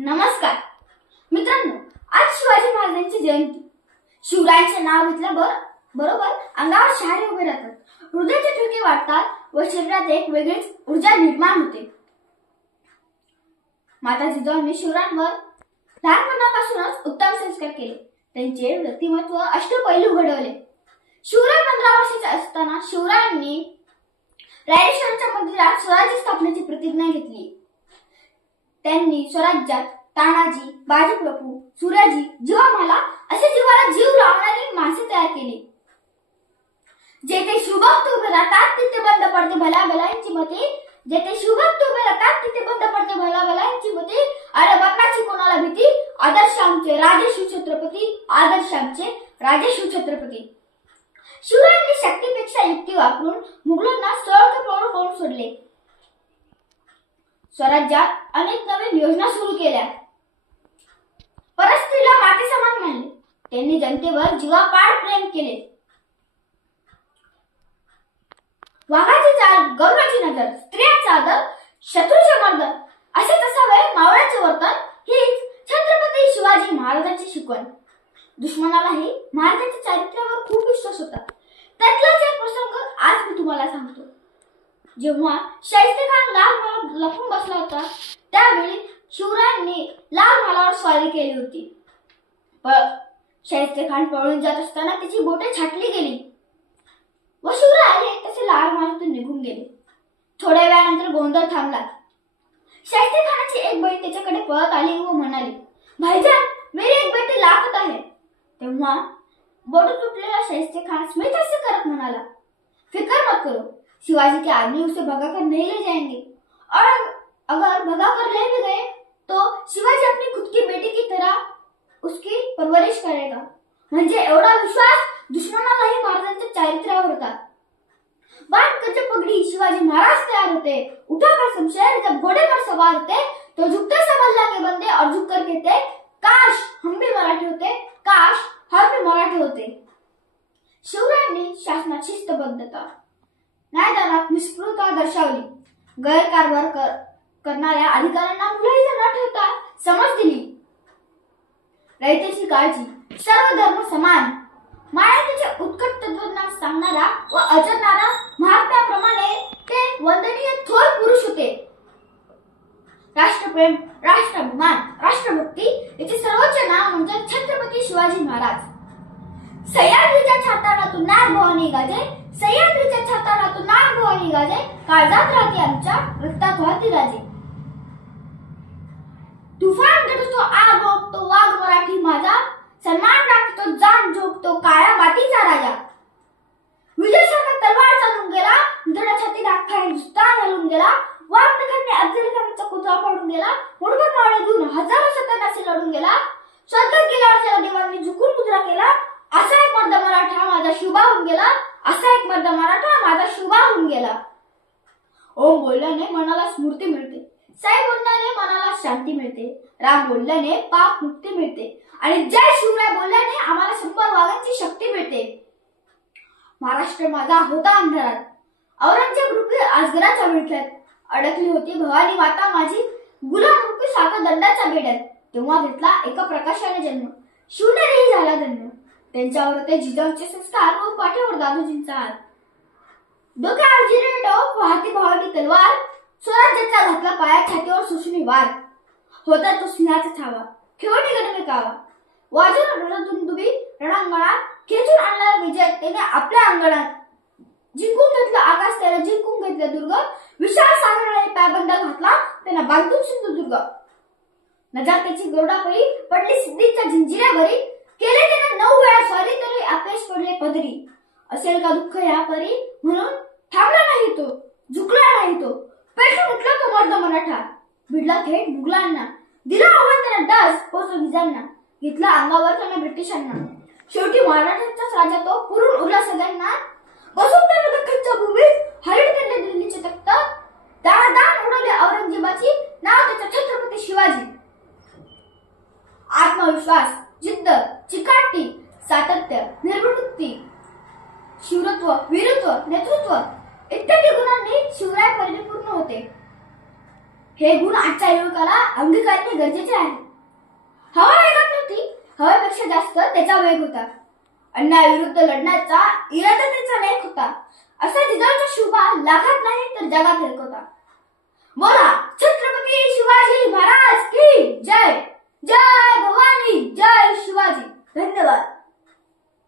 नमस्कार मित्रांनो, आज शिवाजी महाराजांची जयंती. शिवरायांचे नाव घेतल्या बरोबर अंगावर शहारे उभे राहतात, हृदयाचे ठोके वाढतात व शरीरात एक वेगळीच ऊर्जा निर्माण होते. माता जिजाऊंनी शिवरायांवर लहानपणापासूनच उत्तम संस्कार केले. त्यांचे व्यक्तिमत्व अष्टपैलू घडवले. शिवराय 15 वर्षाचे असताना शिवरायांनी रायरेश्वराच्या मंदिरात स्वराज्य स्थापनेची प्रतिज्ञा घेतली. त्यांनी स्वराज्यात तानाजी, बाजीप्रभू, सूर्याजी, जीवामाला असे जीवाला जीव लावणारी माणसे तयार केली. जेथे शिवभक्त उभे राहतात तिथे बंद पडते भल्याभल्यांची मते. जेथे शिवभक्त उभे राहतात तिथे बंद पडते भल्याभल्यांची मते. अरे बदनाची कोणाला भीती, आदर्श आमचे राजे शिवछत्रपती, आदर्श आमचे राजे शिवछत्रपती. शिवरायांनी शक्तीपेक्षा युक्ती वापरून मुघलांना सळखपळ करून सोडले. स्वराज्यात अनेक नवीन योजना सुरू केल्या. परस्त्रीला माते समान मानले. त्यांनी जनतेवर जीवापाड प्रेम केले. वाघाची चाल, गरुडाची नजर, स्त्रियांचा आदर, शत्रूचे मर्दन असेच असावे मावळ्याचे वर्तन, हीच छत्रपती शिवाजी महाराजांची शिकवण. दुश्मनालाही महाराजांच्या चारित्र्यावर खूप विश्वास होता. त्यातलाच एक प्रसंग आज मी तुम्हाला सांगतो. जेव्हा शाहिस्तेखान लाल महाल लपून बसला होता त्यावेळी शिवरायांनी लाल महालावर स्वारी केली होती. शाहिस्तेखान पळून जात असताना त्याची बोटे छाटली गेली व शिवराय आले तसे लाल महालातून निघून गेले. थोड्या वेळानंतर गोंधळ थांबला. शाहिस्तेखानाची एक बहीण त्याच्याकडे पळत आली व म्हणाली, भाईजान, मेरी एक बेटी लापता है. तेव्हा बोट तुटलेला शाहिस्तेखान स्मित हास्य करत म्हणाला, फिकर मत करो, शिवाजी के आदमी उसे भगाकर नहीं ले जाएंगे, और अगर भगाकर ले भी गए तो शिवाजी अपनी खुद की बेटी की तरह उसकी परवरिश करेगा. म्हणजे एवढा विश्वास दुश्मनालाही महाराजांच्या चारित्र्यावर होता. बाण कच्चे पगड़ी शिवाजी महाराज तैयार होते. उठाकर शमशेर जब घोड़े पर सवार होते तो झुकते सब अल्लाह के बंदे और झुक कर कहते, काश हम भी मराठी होते, काश हम भी मराठी होते. शिवरायांनी शासनात शिस्तबद्धता, न्यायदानात निष्ठुरता दर्शवली. गैरकारभार करणाऱ्या अधिकाऱ्यांना मुलाहिजा न ठेवता समज दिली. रयतेची काळजी, सर्व धर्म समान, मानवतेचे उत्कट तत्वज्ञान सांगणारा व आचरणारा महात्म्याप्रमाणे ते वंदनीय थोर पुरुष होते. राष्ट्रप्रेम, राष्ट्राभिमान, राष्ट्रभक्ती याचे सर्वोच्च नाव म्हणजे छत्रपती शिवाजी महाराज. सह्याद्रीच्या छाताडातून नाथ भवानी गाजे, सह्याद्रीच्या छाताडातून नाथ भवानी गाजे, काळजात राहते आमच्या, रक्तात वाहते राजे. तुफान घडतो आग ओकतो वाघ मराठी माझा, सन्मान राखतो जाण झोपतो काळ्या मातीचा राजा. विजयसारखा तलवार चालून गेला, धडा छाती राखा हिंदुस्थान हलून गेला. वाघ नखांनी अफजल खानाचा कुत्रा पडून गेला. मुठभर मावळे घेऊन हजारो सत्यानाशी लढून गेला. स्वर्गात गेल्यावर त्याला देवांनी झुकून मुजरा केला. असा एक मर्द मराठा माझा शिवबा होऊन गेला, असा एक मर्द मराठा माझा शिवबा होऊन गेला. ओम बोलल्याने मनाला स्फूर्ती मिळते, साई बोलल्याने मनाला शांती मिळते, राम बोलल्याने पाप मुक्ती मिळते आणि जय शिवराय बोलल्याने आम्हाला 100 वाघांची शक्ती मिळते. महाराष्ट्र माझा होता अंधारात, औरंगजेब रूपी अजगराच्या विळख्यात, अडकली होती भवानी माता माझी गुलाम रूपी सागर दंडाच्या बेड्यात. तेव्हा घेतला एका प्रकाशाने जन्म, शिवनेरीही झाला धन्य. त्यांच्यावर होते जिजाऊंचे संस्कार व पाठीवर दादोजींचा हात. डोक्यावर जिरे टोप व हाती भवानी तलवार, स्वराज्याचा घातला पाया छातीवर सुशमी वार. होता तो सिंहाचा छावा, खेवटी गणवे कावा, वाजून रणधुंदुबी रणांगणात, खेचून आणला विजय त्याने आपल्या अंगणात. जिंकून घेतलं आकाश त्याला जिंकून घेतलं दुर्ग, विशाल सागराने पायबंद घातला त्यांना बांधून सिंधुदुर्ग. नजर त्याची गरुडापरी पडली सिद्धीच्या झिंजिऱ्यावरी, केले त्याने 9 वेळा स्वारी तरी अपयश पडले पदरी. असेल का दुःख या परी म्हणून थांबला नाही तो, झुकला नाही तो, पेटून उठला तो मर्द मराठा. भिडला थेट मुघलांना, दिला आव्हान त्याने डास पोचला निजांना, घेतला अंगावर त्याने ब्रिटिशांना. शेवटी मराठ्यांचाच राजा तो, पुरून उरला सगळ्यांना. बसून त्याने दख्खनच्या भूमीत हरिण त्यांनी दिल्लीचे तख्त, दाण उडवले औरंगजेबाची, नाव त्याचं छत्रपती शिवाजी. आत्मविश्वास, जिद्द, चिकाटी, सातत्य, निर्वृत्ती, शिवरत्व, वीरत्व, नेतृत्व इत्यादी गुणांनी शिवराय परिपूर्ण होते. हे गुण आजच्या युवकाला अंगीकारणे गरजेचे आहे. हवा वेगात नव्हती, हवेपेक्षा जास्त त्याचा वेग होता. अन्यायाविरुद्ध लढण्याचा इरादा त्याचा नेक होता. असा जिजाऊचा शुभा लाखात नाही तर जगात फिरकवता. बोला छत्रपती शिवाजी महाराज.